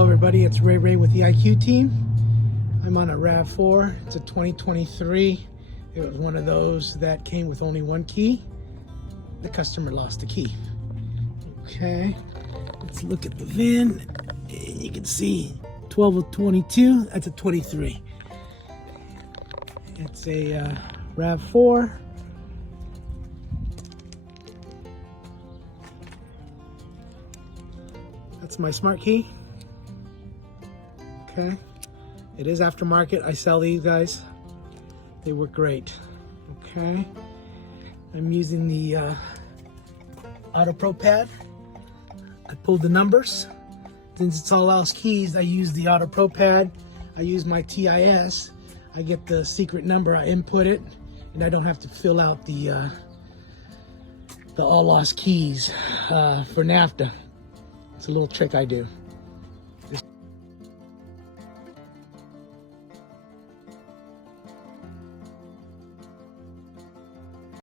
Hello everybody, it's Ray with the IQ team. I'm on a RAV4. It's a 2023. It was one of those that came with only one key. The customer lost the key. Okay, let's look at the VIN. And you can see 12 of 22, that's a 23. It's a RAV4. That's my smart key. Okay, it is aftermarket. I sell these guys. They work great. Okay, I'm using the autopropad. I pulled the numbers. Since it's all else keys, I use the autopropad. I use my TIS. I get the secret number, I input it, and I don't have to fill out the all lost keys for NAFTA. It's a little trick I do.